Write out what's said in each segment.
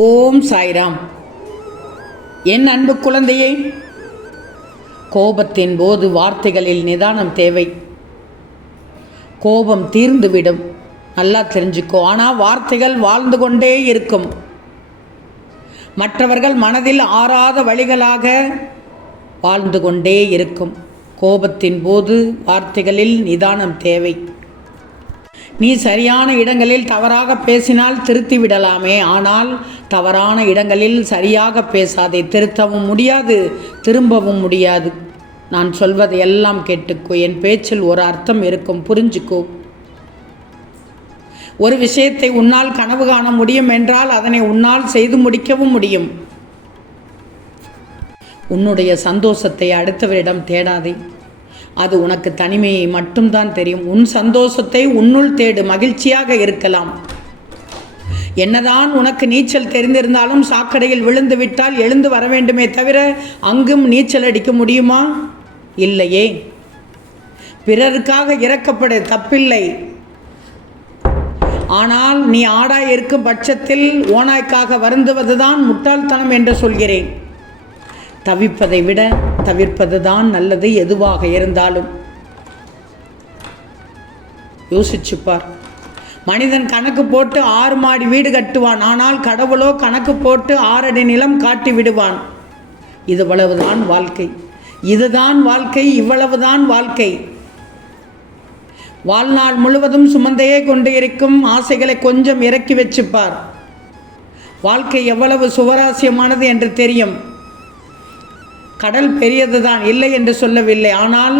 ஓம் சாய்ராம். என் அன்பு குழந்தையே கோபத்தின் போது வார்த்தைகளில் நிதானம் தேவை. கோபம் தீர்ந்துவிடும். நல்லா தெரிஞ்சுக்கோ. ஆனால் வார்த்தைகள் வாழ்ந்து கொண்டே இருக்கும். மற்றவர்கள் மனதில் ஆறாத வழிகளாக வாழ்ந்து கொண்டே இருக்கும். கோபத்தின் போது வார்த்தைகளில் நிதானம் தேவை. நீ சரியான இடங்களில் தவறாக பேசினால் திருத்தி விடலாமே ஆனால் தவறான இடங்களில் சரியாக பேசாதே. திருத்தவும் முடியாது திரும்பவும் முடியாது. நான் சொல்வதை எல்லாம் கேட்டுக்கோ. என் பேச்சில் ஒரு அர்த்தம் இருக்கும். புரிஞ்சுக்கோ. ஒரு விஷயத்தை உன்னால் கனவு காண முடியும் என்றால் அதனை உன்னால் செய்து முடிக்கவும் முடியும். உன்னுடைய சந்தோஷத்தை அடுத்தவரிடம் தேடாதே. அது உனக்கு தனிமையை மட்டும்தான் தெரியும். உன் சந்தோஷத்தை உன்னுள் தேடு. மகிழ்ச்சியாக இருக்கலாம். என்னதான் உனக்கு நீச்சல் தெரிந்திருந்தாலும் சாக்கடையில் விழுந்து விட்டால் எழுந்து வர வேண்டுமே தவிர அங்கும் நீச்சல் அடிக்க முடியுமா? இல்லையே. பிறருக்காக இறக்கப்படு. தப்பில்லை. ஆனால் நீ ஆடாய் இருக்கும் பட்சத்தில் ஓனாய்க்காக வருந்துவதுதான் முட்டாள்தனம் என்று சொல்கிறேன். தவிப்பதை விட தவிர்ப்பது தான் நல்லது எதுவாக இருந்தாலும். யோசிச்சுப்பார். மனிதன் கணக்கு போட்டு ஆறு மாடி வீடு கட்டுவான். ஆனால் கடவுளோ கணக்கு போட்டு ஆறடி நிலம் காட்டி விடுவான். இவ்வளவுதான் வாழ்க்கை. இதுதான் வாழ்க்கை இவ்வளவுதான் வாழ்க்கை. வாழ்நாள் முழுவதும் சுமந்தையே கொண்டு இருக்கும் ஆசைகளை கொஞ்சம் இறக்கி வச்சுப்பார். வாழ்க்கை எவ்வளவு சுவராசியமானது என்று தெரியும். கடல் பெரியது தான் இல்லை என்று சொல்லவில்லை. ஆனால்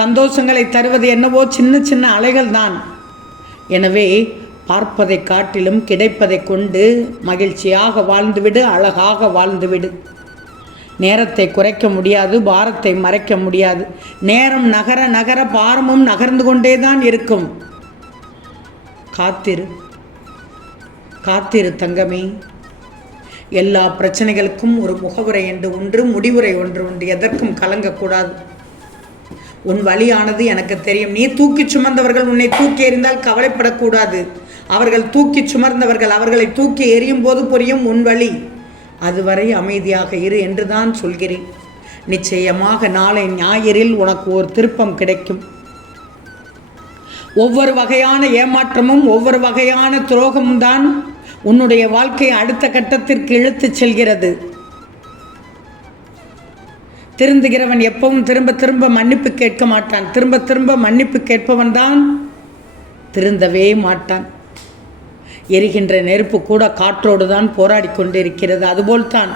சந்தோஷங்களை தருவது என்னவோ சின்ன சின்ன அலைகள் தான் எனவே பார்ப்பதை காட்டிலும் கிடைப்பதை கொண்டு மகிழ்ச்சியாக வாழ்ந்துவிடு அழகாக வாழ்ந்துவிடு. நேரத்தை குறைக்க முடியாது பாரத்தை மறைக்க முடியாது. நேரம் நகர நகர பாரமும் நகர்ந்து கொண்டே தான் இருக்கும். காத்திரு. காத்திரு தங்கமே. எல்லா பிரச்சனைகளுக்கும் ஒரு முகவுரை என்று ஒன்று முடிவுரை ஒன்று ஒன்று எதற்கும் கலங்கக்கூடாது. உன் வழியானது எனக்கு தெரியும். நீ தூக்கி சுமந்தவர்கள் உன்னை தூக்கி எறிந்தால் கவலைப்படக்கூடாது. அவர்கள் தூக்கி சுமர்ந்தவர்கள் அவர்களை தூக்கி எறியும் போது புரியும் உன் வழி. அதுவரை அமைதியாக இரு என்று தான் சொல்கிறேன். நிச்சயமாக நாளை ஞாயிறில் உனக்கு ஒரு திருப்பம் கிடைக்கும். ஒவ்வொரு வகையான ஏமாற்றமும் ஒவ்வொரு வகையான துரோகமும் தான் உன்னுடைய வாழ்க்கையை அடுத்த கட்டத்திற்கு இழுத்துச் செல்கிறது. திருந்துகிறவன் எப்பவும் திரும்ப திரும்ப மன்னிப்பு கேட்க மாட்டான். திரும்ப திரும்ப மன்னிப்பு கேட்பவன் தான் திருந்தவே மாட்டான். எரிகின்ற நெருப்பு கூட காற்றோடு தான் போராடி கொண்டிருக்கிறது. அதுபோல்தான்.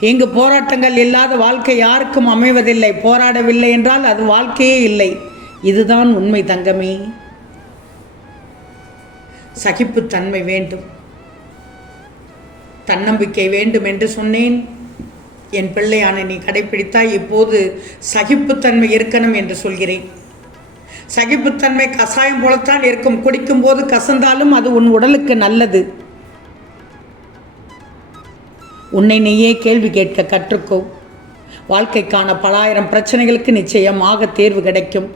இங்கு போராட்டங்கள் இல்லாத வாழ்க்கை யாருக்கும் அமைவதில்லை. போராடவில்லை என்றால் அது வாழ்க்கையே இல்லை. இதுதான் உண்மை தங்கமே. சகிப்புத்தன்மை வேண்டும். தன்னம்பிக்கை வேண்டும் என்று சொன்னேன். என் பிள்ளையான நீ கடைப்பிடித்தாய் இப்போது சகிப்புத்தன்மை இருக்கணும் என்று சொல்கிறேன். சகிப்புத்தன்மை கசாயம் போலத்தான் இருக்கும். குடிக்கும்போது கசந்தாலும் அது உன் உடலுக்கு நல்லது. உன்னை நீயே கேள்வி கேட்க கற்றுக்கோ. வாழ்க்கைக்கான பலாயிரம் பிரச்சனைகளுக்கு நிச்சயமாக தேர்வு கிடைக்கும்.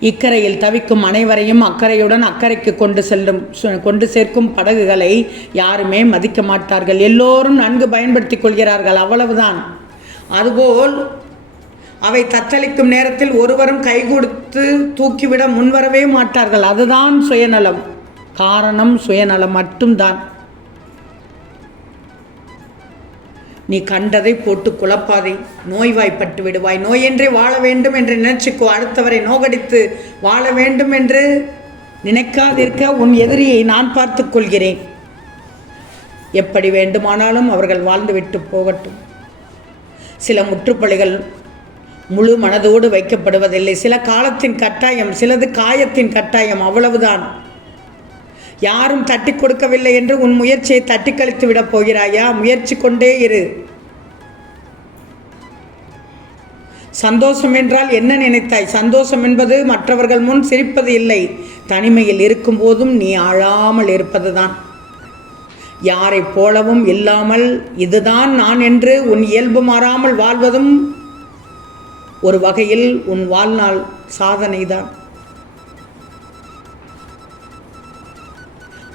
இக்கரையில் தவிக்கும் அனைவரையும் அக்கறையுடன் அக்கறைக்கு கொண்டு செல்லும் சு- கொண்டு சேர்க்கும் படகுகளை யாருமே மதிக்க மாட்டார்கள். எல்லோரும் நன்கு பயன்படுத்திக் கொள்கிறார்கள். அவ்வளவுதான். அதுபோல் அவை தத்தளிக்கும் நேரத்தில் ஒருவரும் கை கொடுத்து தூக்கிவிட முன்வரவே மாட்டார்கள். அதுதான் சுயநலம். காரணம் சுயநலம் மட்டும்தான். நீ கண்டதை போட்டு குழப்பாதே. நோய்வாய்ப்பட்டு விடுவாய். நோயின்றி வாழ வேண்டும் என்று நினைச்சுக்கோ. அடுத்தவரை நோகடித்து வாழ வேண்டும் என்று நினைக்காதிருக்க உன் எதிரியை நான் பார்த்து கொள்கிறேன். எப்படி வேண்டுமானாலும் அவர்கள் வாழ்ந்துவிட்டு போகட்டும். சில முற்றுப்பலிகள் முழு மனதோடு வைக்கப்படுவதில்லை. சில காலத்தின் கட்டாயம் சிலது காயத்தின் கட்டாயம் அவ்வளவுதான். யாரும் தட்டி கொடுக்கவில்லை என்று உன் முயற்சியை தட்டி கழித்து விடப் போகிறாயா? முயற்சி கொண்டே இரு. சந்தோஷம் என்றால் என்ன நினைத்தாய்? சந்தோஷம் என்பது மற்றவர்கள் முன் சிரிப்பது இல்லை. தனிமையில் இருக்கும்போதும் நீ அழாமல் இருப்பதுதான். யாரைப் போலவும் இல்லாமல் இதுதான் நான் என்று உன் இயல்பு மாறாமல் வாழ்வதும் ஒரு வகையில் உன் வாழ்நாள் சாதனைதான்.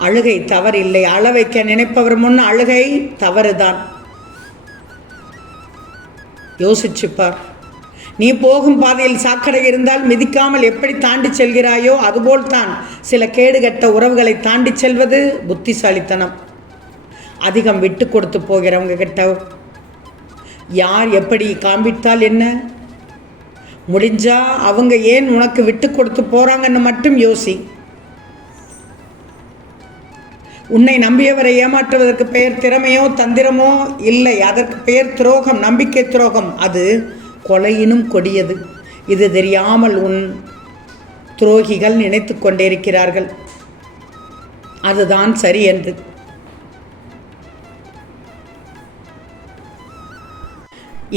அழுகை தவறில்லை. அழ வைக்க நினைப்பவர் முன் அழுகை தவறுதான். யோசிச்சுப்பார். நீ போகும் பாதையில் சாக்கடை இருந்தால் மிதிக்காமல் எப்படி தாண்டி செல்கிறாயோ அதுபோல் தான் சில கேடுகட்ட உறவுகளை தாண்டி செல்வது புத்திசாலித்தனம். அதிகம் விட்டு கொடுத்து போகிறவங்க கிட்ட யார் எப்படி காண்பித்தால் என்ன? முடிஞ்சா அவங்க ஏன் உனக்கு விட்டு கொடுத்து போகிறாங்கன்னு மட்டும் யோசி. உன்னை நம்பியவரை ஏமாற்றுவதற்கு பெயர் திறமையோ தந்திரமோ இல்லை. அதற்கு பெயர் துரோகம் நம்பிக்கை துரோகம். அது கொலையினும் கொடியது. இது தெரியாமல் உன் துரோகிகள் நினைத்து கொண்டிருக்கிறார்கள் அதுதான் சரி என்று.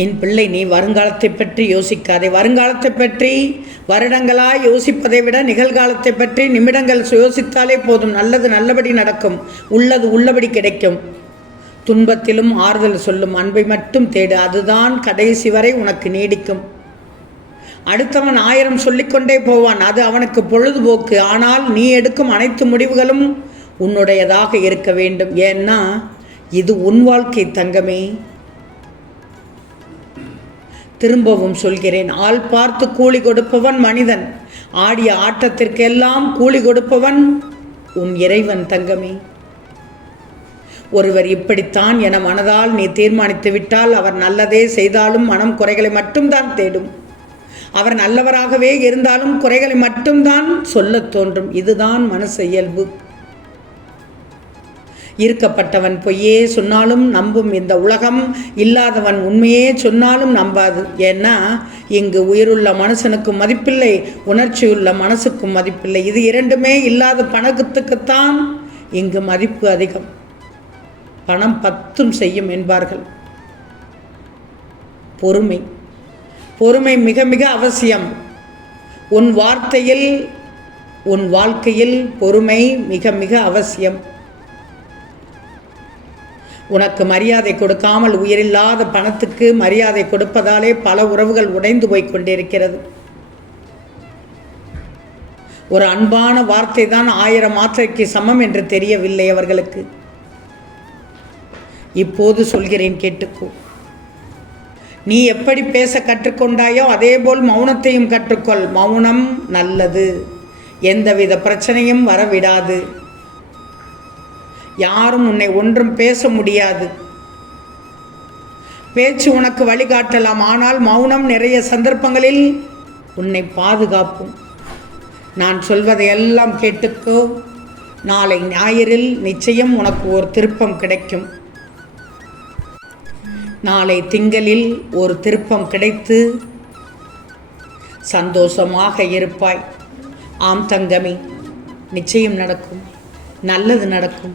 என் பிள்ளை நீ வருங்காலத்தை பற்றி யோசிக்காதே. வருங்காலத்தை பற்றி வருடங்களாய் யோசிப்பதை விட நிகழ்காலத்தை பற்றி நிமிடங்கள் யோசித்தாலே போதும். நல்லது நல்லபடி நடக்கும். உள்ளது உள்ளபடி கிடைக்கும். துன்பத்திலும் ஆறுதல் சொல்லும். அன்பை மட்டும் தேடு. அதுதான் கடைசி வரை உனக்கு நீடிக்கும். அடுத்தவன் ஆயிரம் சொல்லிக்கொண்டே போவான். அது அவனுக்கு பொழுதுபோக்கு. ஆனால் நீ எடுக்கும் அனைத்து முடிவுகளும் உன்னுடையதாக இருக்க வேண்டும். ஏன்னா இது உன் வாழ்க்கை தங்கமே. திரும்பவும் சொல்கிறேன். ஆள் பார்த்து கூலி கொடுப்பவன் மனிதன். ஆடிய ஆட்டத்திற்கெல்லாம் கூலி கொடுப்பவன் உன் இறைவன் தங்கமே. ஒருவர் இப்படித்தான் என மனதால் நீ தீர்மானித்து விட்டால் அவர் நல்லதே செய்தாலும் மனம் குறைகளை மட்டும்தான் தேடும். அவர் நல்லவராகவே இருந்தாலும் குறைகளை மட்டும்தான் சொல்லத் தோன்றும். இதுதான் மனசு இயல்பு. ஈர்க்கப்பட்டவன் பொய்யே சொன்னாலும் நம்பும் இந்த உலகம். இல்லாதவன் உண்மையே சொன்னாலும் நம்பாது. ஏன்னா இங்கு உயிருள்ள மனுஷனுக்கும் மதிப்பில்லை உணர்ச்சியுள்ள மனசுக்கும் மதிப்பில்லை. இது இரண்டுமே இல்லாத பணத்துக்குத்தான் இங்கு மதிப்பு அதிகம். பணம் பத்தும் செய்யும் என்பார்கள். பொறுமை. பொறுமை மிக மிக அவசியம். உன் வார்த்தையில் உன் வாழ்க்கையில் பொறுமை மிக மிக அவசியம். உனக்கு மரியாதை கொடுக்காமல் உயிரில்லாத பணத்துக்கு மரியாதை கொடுப்பதாலே பல உறவுகள் உடைந்து போய் கொண்டிருக்கிறது. ஒரு அன்பான வார்த்தை தான் ஆயிரம் மாத்திரைக்கு சமம் என்று தெரியவில்லை அவர்களுக்கு. இப்போது சொல்கிறேன் கேட்டுக்கோ. நீ எப்படி பேச கற்றுக்கொண்டாயோ அதேபோல் மௌனத்தையும் கற்றுக்கொள். மௌனம் நல்லது. எந்தவித பிரச்சனையும் வரவிடாது. யாரும் உன்னை ஒன்றும் பேச முடியாது. பேச்சு உனக்கு வழிகாட்டலாம் ஆனால் மௌனம் நிறைய சந்தர்ப்பங்களில் உன்னை பாதுகாப்பும் நான் சொல்வதை எல்லாம் கேட்டுக்கோ. நாளை ஞாயிறில் நிச்சயம் உனக்கு ஒரு திருப்பம் கிடைக்கும். நாளை திங்களில் ஒரு திருப்பம் கிடைத்து சந்தோஷமாக இருப்பாய். ஆம் தங்கமே நிச்சயம் நடக்கும் நல்லது நடக்கும்.